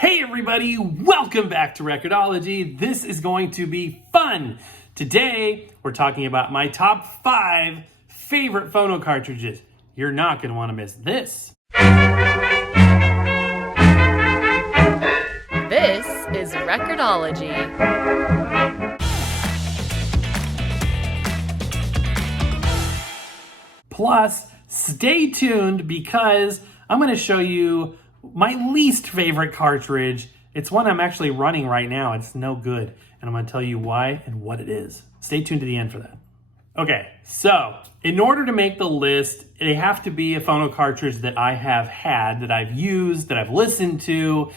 Hey everybody, welcome back to Record-ology. This is going to be fun. Today, we're talking about my top 5 favorite phono cartridges. You're not going to want to miss this. This is Record-ology. Plus, stay tuned because I'm going to show you my least favorite cartridge. It's one I'm actually running right now. It's no good. And I'm going to tell you why and what it is. Stay tuned to the end for that. Okay, so in order to make the list, they have to be a phono cartridge that I have had, that I've used, that I've listened to.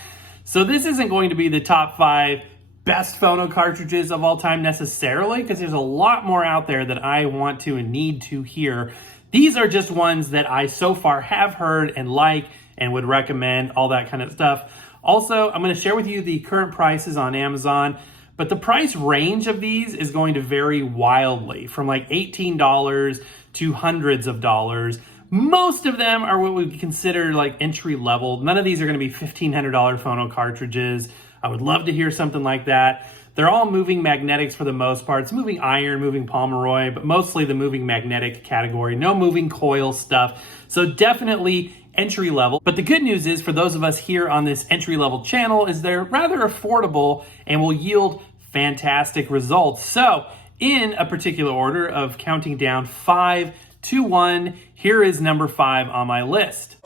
So this isn't going to be the top 5 best phono cartridges of all time necessarily, because there's a lot more out there that I want to and need to hear. These are just ones that I so far have heard and like and would recommend, all that kind of stuff. Also, I'm going to share with you the current prices on Amazon, but the price range of these is going to vary wildly from like $18 to hundreds of dollars. Most of them are what we consider like entry level. None of these are going to be $1,500 phono cartridges. I would love to hear something like that. They're all moving magnetics for the most part. It's moving iron, moving Pomeroy, but mostly the moving magnetic category. No moving coil stuff. So definitely entry level. But the good news is for those of us here on this entry level channel is they're rather affordable and will yield fantastic results. So in a particular order of counting down 5 to 1, here is number 5 on my list.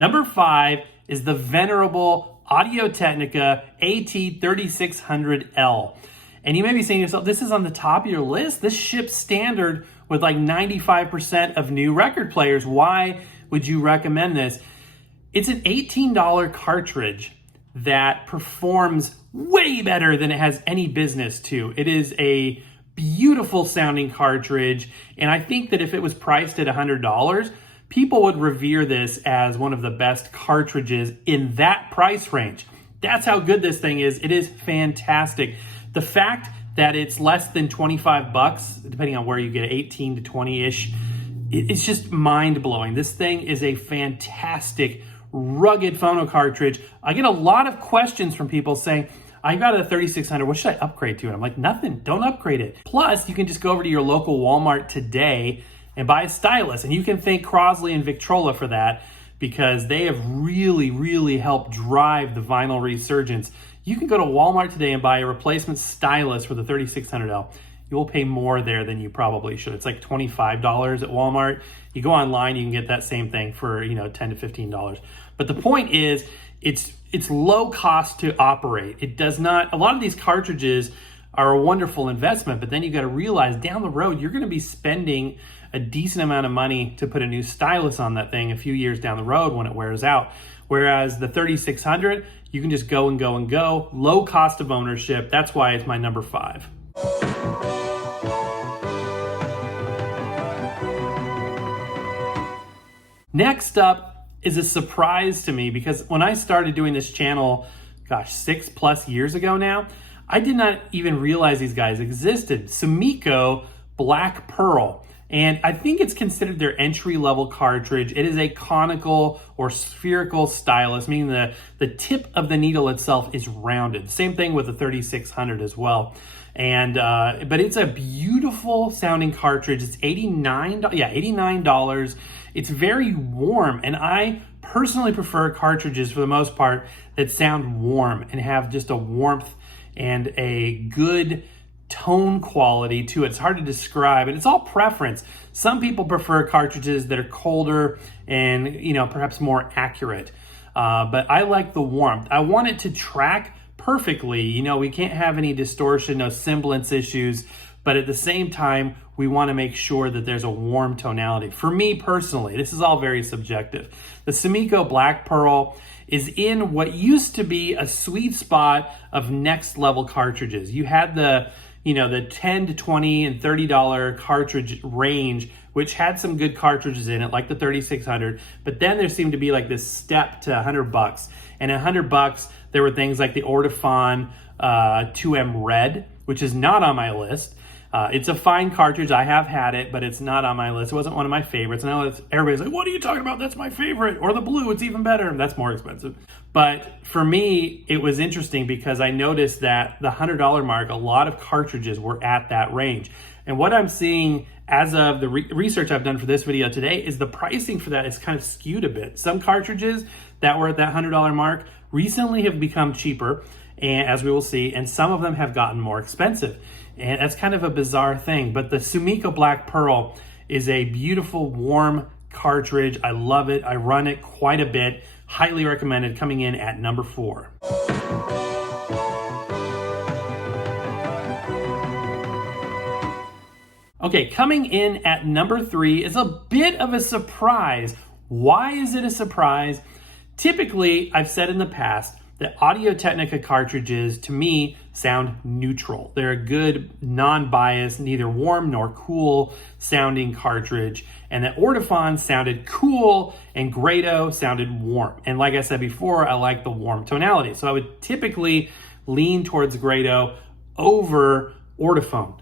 Number 5 is the venerable Audio-Technica AT3600L. And you may be saying to yourself, this is on the top of your list? This ships standard with like 95% of new record players. Why would you recommend this? It's an $18 cartridge that performs way better than it has any business to. It is a beautiful sounding cartridge. And I think that if it was priced at $100, people would revere this as one of the best cartridges in that price range. That's how good this thing is. It is fantastic. The fact that it's less than 25 bucks, depending on where you get it, 18 to 20-ish, it's just mind-blowing. This thing is a fantastic, rugged phono cartridge. I get a lot of questions from people saying, I got a 3600, what should I upgrade to? And I'm like, nothing, don't upgrade it. Plus, you can just go over to your local Walmart today and buy a stylus. And you can thank Crosley and Victrola for that because they have really helped drive the vinyl resurgence. You can go to Walmart today and buy a replacement stylus for the 3600L. You will pay more there than you probably should. It's like $25 at Walmart. You go online, you can get that same thing for, $10 to $15. But the point is, it's low cost to operate. It does not, a lot of these cartridges are a wonderful investment, but then you got to realize down the road, you're going to be spending a decent amount of money to put a new stylus on that thing a few years down the road when it wears out. Whereas the 3600, you can just go and go and go. Low cost of ownership. That's why it's my number 5. Next up is a surprise to me because when I started doing this channel, 6+ years ago now, I did not even realize these guys existed. Sumiko Black Pearl. And I think it's considered their entry-level cartridge. It is a conical or spherical stylus, meaning the tip of the needle itself is rounded. Same thing with the 3600 as well. And but it's a beautiful sounding cartridge. It's $89. It's very warm, and I personally prefer cartridges for the most part that sound warm and have just a warmth and a good tone quality to it. It's hard to describe, and it's all preference. Some people prefer cartridges that are colder and perhaps more accurate, but I like the warmth. I want it to track perfectly. We can't have any distortion, no semblance issues, but at the same time we want to make sure that there's a warm tonality. For me personally, this is all very subjective. The Sumiko Black Pearl is in what used to be a sweet spot of next level cartridges. You had the $10 to $20 and $30 cartridge range, which had some good cartridges in it, like the 3600. But then there seemed to be like this step to $100. And at $100, there were things like the Audiophile 2M Red, which is not on my list. It's a fine cartridge. I have had it, but it's not on my list. It wasn't one of my favorites. And I know everybody's like, what are you talking about? That's my favorite. Or the blue, it's even better. That's more expensive. But for me, it was interesting because I noticed that the $100 mark, a lot of cartridges were at that range. And what I'm seeing as of the research I've done for this video today is the pricing for that is kind of skewed a bit. Some cartridges that were at that $100 mark recently have become cheaper, and as we will see, and some of them have gotten more expensive. And that's kind of a bizarre thing. But the Sumiko Black Pearl is a beautiful, warm cartridge. I love it. I run it quite a bit. Highly recommended, coming in at number 4. Okay, coming in at number 3 is a bit of a surprise. Why is it a surprise? Typically, I've said in the past that Audio-Technica cartridges, to me, sound neutral. They're a good, non-biased, neither warm nor cool sounding cartridge. And that Audiophile sounded cool and Grado sounded warm. And like I said before, I like the warm tonality. So I would typically lean towards Grado over Audiophile.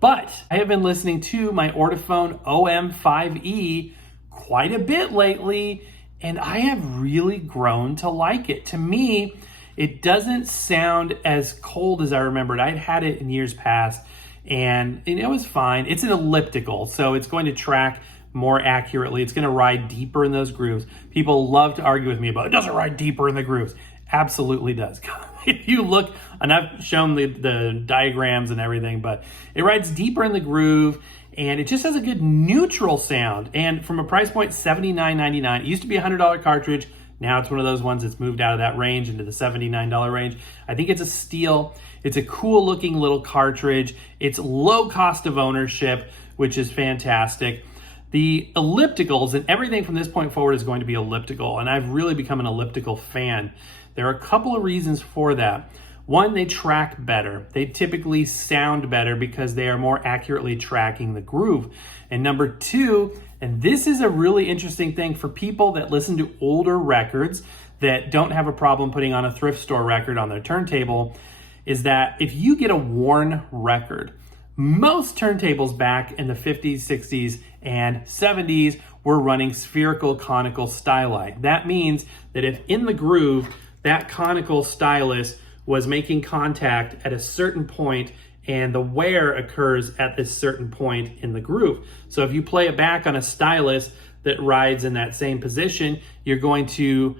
But I have been listening to my Audiophile OM5E quite a bit lately, and I have really grown to like it. To me, it doesn't sound as cold as I remembered. I'd had it in years past, and it was fine. It's an elliptical, so it's going to track more accurately. It's going to ride deeper in those grooves. People love to argue with me about it doesn't ride deeper in the grooves. Absolutely does. If you look, and I've shown the diagrams and everything, but it rides deeper in the groove, and it just has a good neutral sound. And from a price point, $79.99. It used to be a $100 cartridge. Now it's one of those ones that's moved out of that range into the $79 range. I think it's a steal. It's a cool looking little cartridge. It's low cost of ownership, which is fantastic. The ellipticals and everything from this point forward is going to be elliptical, and I've really become an elliptical fan. There are a couple of reasons for that. One, they track better. They typically sound better because they are more accurately tracking the groove. And number 2, and this is a really interesting thing for people that listen to older records that don't have a problem putting on a thrift store record on their turntable, is that if you get a worn record, most turntables back in the 50s, 60s, and 70s were running spherical conical styli. That means that if in the groove, that conical stylus was making contact at a certain point and the wear occurs at this certain point in the groove. So if you play it back on a stylus that rides in that same position, you're going to,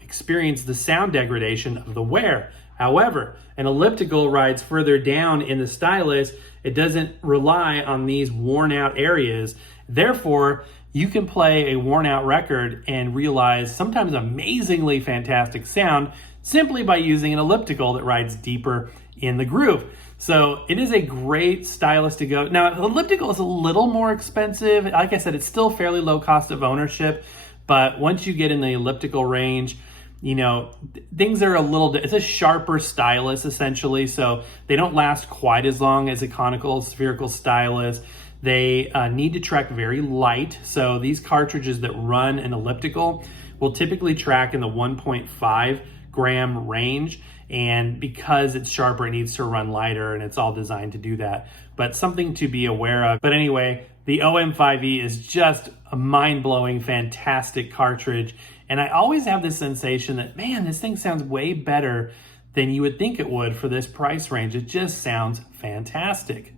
experience the sound degradation of the wear. However, an elliptical rides further down in the stylus. It doesn't rely on these worn out areas. Therefore, you can play a worn out record and realize sometimes amazingly fantastic sound simply by using an elliptical that rides deeper in the groove. So it is a great stylus to go. Now, elliptical is a little more expensive. Like I said, it's still fairly low cost of ownership, but once you get in the elliptical range, things are it's a sharper stylus essentially, so they don't last quite as long as a conical spherical stylus. They need to track very light, so these cartridges that run an elliptical will typically track in the 1.5 gram range, and because it's sharper, it needs to run lighter, and it's all designed to do that. But something to be aware of. But anyway, the OM5E is just a mind-blowing, fantastic cartridge, and I always have this sensation that, man, this thing sounds way better than you would think it would for this price range. It just sounds fantastic.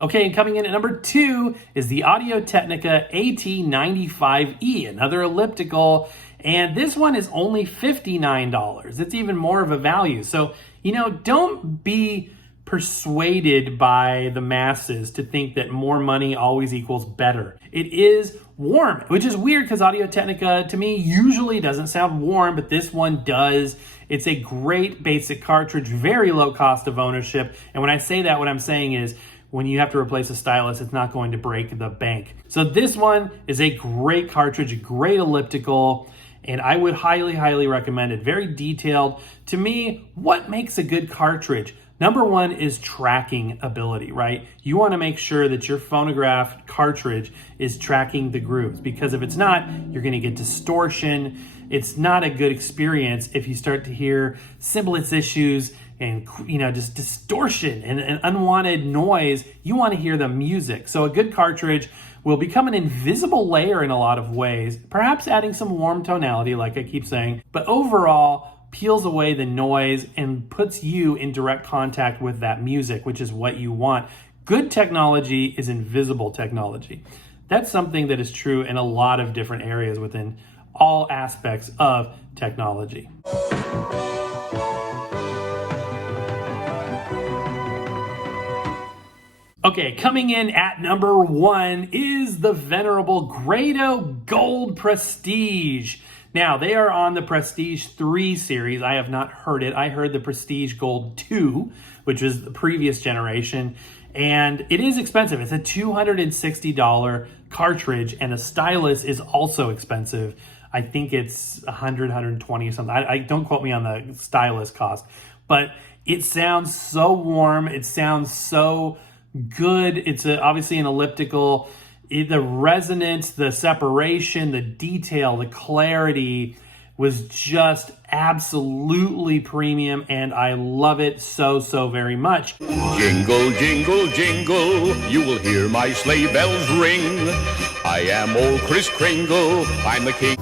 Okay, and coming in at number 2 is the Audio-Technica AT95E, another elliptical, and this one is only $59. It's even more of a value. So, don't be persuaded by the masses to think that more money always equals better. It is warm, which is weird because Audio-Technica, to me, usually doesn't sound warm, but this one does. It's a great basic cartridge, very low cost of ownership, and when I say that, what I'm saying is, when you have to replace a stylus, it's not going to break the bank. So this one is a great cartridge, a great elliptical, and I would highly, highly recommend it. Very detailed. To me, what makes a good cartridge? Number 1 is tracking ability, right? You want to make sure that your phonograph cartridge is tracking the grooves, because if it's not, you're going to get distortion. it's not a good experience if you start to hear cymbals issues and just distortion and unwanted noise. You want to hear the music. So a good cartridge will become an invisible layer in a lot of ways, perhaps adding some warm tonality, like I keep saying, but overall peels away the noise and puts you in direct contact with that music, which is what you want. Good technology is invisible technology. That's something that is true in a lot of different areas within all aspects of technology. Okay, coming in at number 1 is the venerable Grado Gold Prestige. Now, they are on the Prestige 3 series. I have not heard it. I heard the Prestige Gold 2, which was the previous generation, and it is expensive. It's a $260 cartridge, and a stylus is also expensive. I think it's $100, $120 or something. I don't quote me on the stylus cost, but it sounds so warm. It sounds so good. It's obviously an elliptical. The resonance, the separation, the detail, the clarity was just absolutely premium, and I love it so very much. Jingle, jingle, jingle, you will hear my sleigh bells ring. I am old Kris Kringle, I'm the king.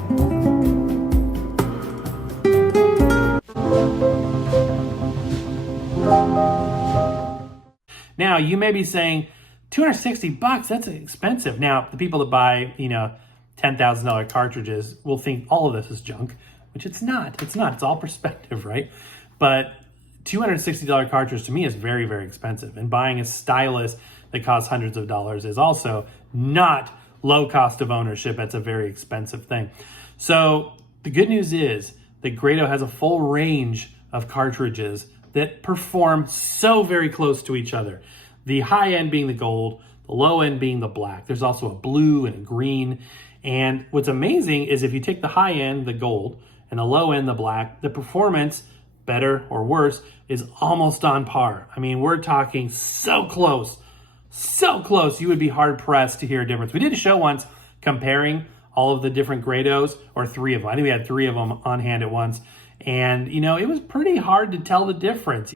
Now, you may be saying, $260, that's expensive. Now, the people that buy, $10,000 cartridges will think all of this is junk, which it's not. It's not. It's all perspective, right? But $260 cartridge to me is very expensive. And buying a stylus that costs hundreds of dollars is also not low cost of ownership. That's a very expensive thing. So the good news is that Grado has a full range of cartridges that perform so very close to each other. The high end being the gold, the low end being the black. There's also a blue and a green. And what's amazing is if you take the high end, the gold, and the low end, the black, the performance, better or worse, is almost on par. I mean, we're talking so close, you would be hard pressed to hear a difference. We did a show once comparing all of the different Grados, or 3 of them. I think we had 3 of them on hand at once. And, it was pretty hard to tell the difference.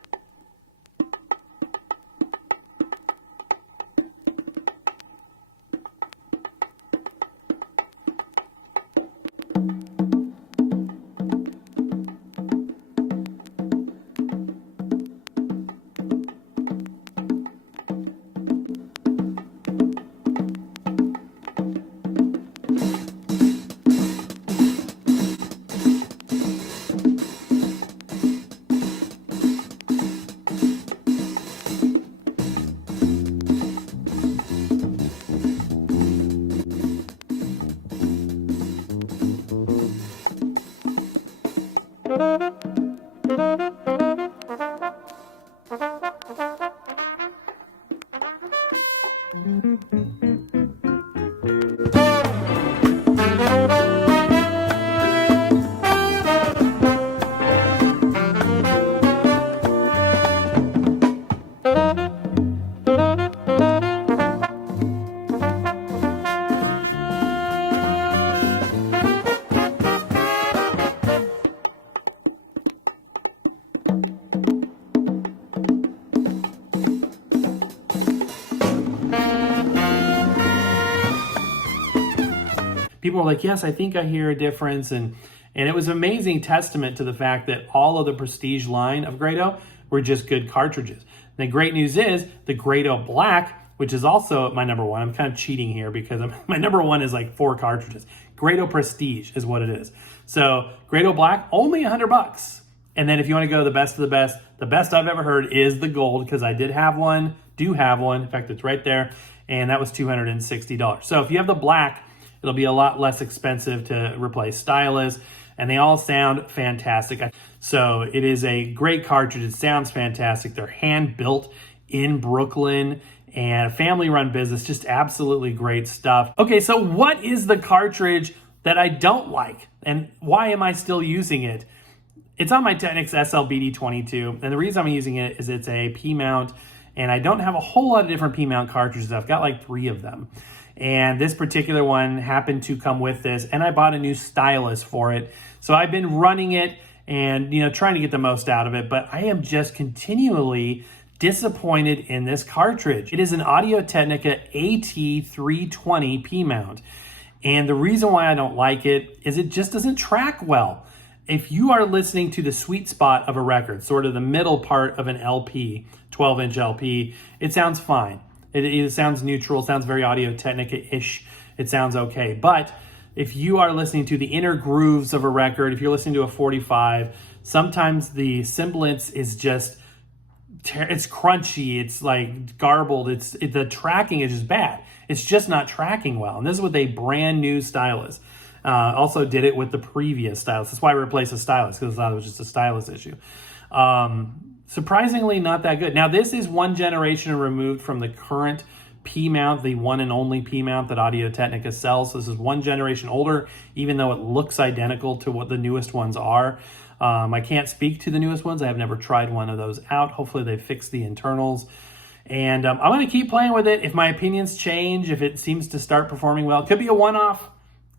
People were like, yes, I think I hear a difference. And it was an amazing testament to the fact that all of the Prestige line of Grado were just good cartridges. And the great news is the Grado Black, which is also my number 1. I'm kind of cheating here because my number 1 is like 4 cartridges. Grado Prestige is what it is. So Grado Black, only $100. And then if you want to go the best of the best I've ever heard is the gold, because I do have one. In fact, it's right there. And that was $260. So if you have the black, it'll be a lot less expensive to replace stylus, and they all sound fantastic. So it is a great cartridge. It sounds fantastic. They're hand built in Brooklyn and a family run business. Just absolutely great stuff. Okay, so what is the cartridge that I don't like, and why am I still using it? It's on my Technics SL-BD22, and the reason I'm using it is it's a P-mount, and I don't have a whole lot of different P-mount cartridges. I've got like 3 of them. And this particular one happened to come with this, and I bought a new stylus for it. So I've been running it and trying to get the most out of it, but I am just continually disappointed in this cartridge. It is an Audio-Technica AT320 P mount. And the reason why I don't like it is it just doesn't track well. If you are listening to the sweet spot of a record, sort of the middle part of an LP, 12-inch LP, it sounds fine. It sounds neutral, sounds very Audio-Technica-ish. It sounds okay. But if you are listening to the inner grooves of a record, if you're listening to a 45, sometimes the semblance is just, it's crunchy, it's like garbled, the tracking is just bad. It's just not tracking well. And this is with a brand new stylus. Also did it with the previous stylus. That's why I replaced the stylus, because I thought it was just a stylus issue. Surprisingly not that good. Now this is one generation removed from the current P mount, the one and only P mount that Audio-Technica sells. So this is one generation older, even though it looks identical to what the newest ones are. I can't speak to the newest ones. I have never tried one of those out. Hopefully they fix the internals. And I'm going to keep playing with it. If my opinions change, if it seems to start performing well, it could be a one-off.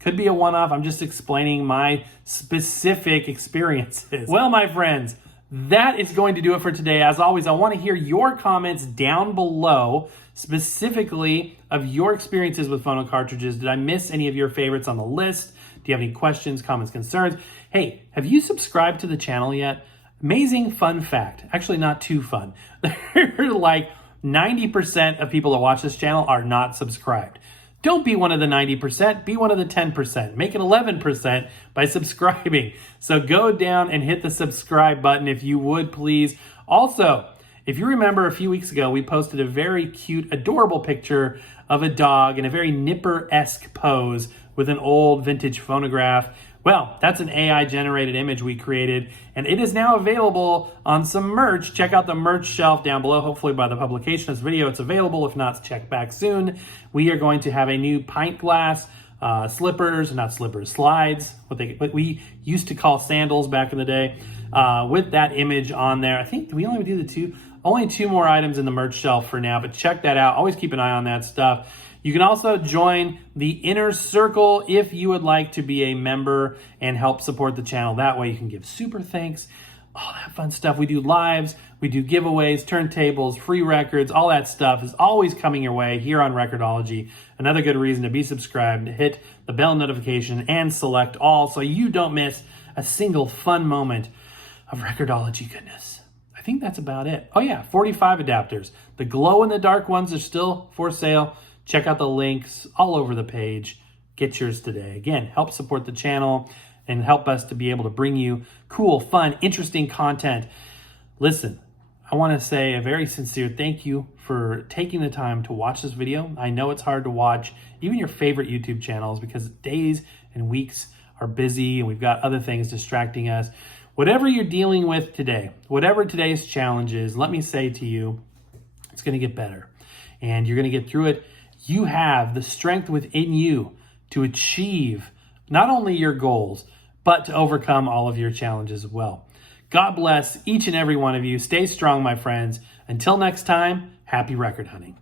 Could be a one-off. I'm just explaining my specific experiences. Well, my friends, that is going to do it for today. As always, I want to hear your comments down below, specifically of your experiences with phono cartridges. Did I miss any of your favorites on the list? Do you have any questions, comments, concerns? Hey, have you subscribed to the channel yet? Amazing fun fact. Actually, not too fun. Like 90% of people that watch this channel are not subscribed. Don't be one of the 90%, be one of the 10%. Make it 11% by subscribing. So go down and hit the subscribe button if you would, please. Also, if you remember a few weeks ago, we posted a very cute, adorable picture of a dog in a very Nipper-esque pose with an old vintage phonograph. Well, that's an AI-generated image we created, and it is now available on some merch. Check out the merch shelf down below. Hopefully by the publication of this video, it's available. If not, check back soon. We are going to have a new pint glass, slippers, slides, what we used to call sandals back in the day, with that image on there. I think we only do only two more items in the merch shelf for now, but check that out. Always keep an eye on that stuff. You can also join the inner circle if you would like to be a member and help support the channel. That way you can give super thanks, all that fun stuff. We do lives, we do giveaways, turntables, free records, all that stuff is always coming your way here on Record-ology. Another good reason to be subscribed, hit the bell notification and select all so you don't miss a single fun moment of Record-ology goodness. I think that's about it. Oh yeah, 45 adapters. The glow-in-the-dark ones are still for sale. Check out the links all over the page. Get yours today. Again, help support the channel and help us to be able to bring you cool, fun, interesting content. Listen, I want to say a very sincere thank you for taking the time to watch this video. I know it's hard to watch even your favorite YouTube channels because days and weeks are busy and we've got other things distracting us. Whatever you're dealing with today, whatever today's challenge is, let me say to you, it's going to get better and you're going to get through it. You have the strength within you to achieve not only your goals, but to overcome all of your challenges as well. God bless each and every one of you. Stay strong, my friends. Until next time, happy record hunting.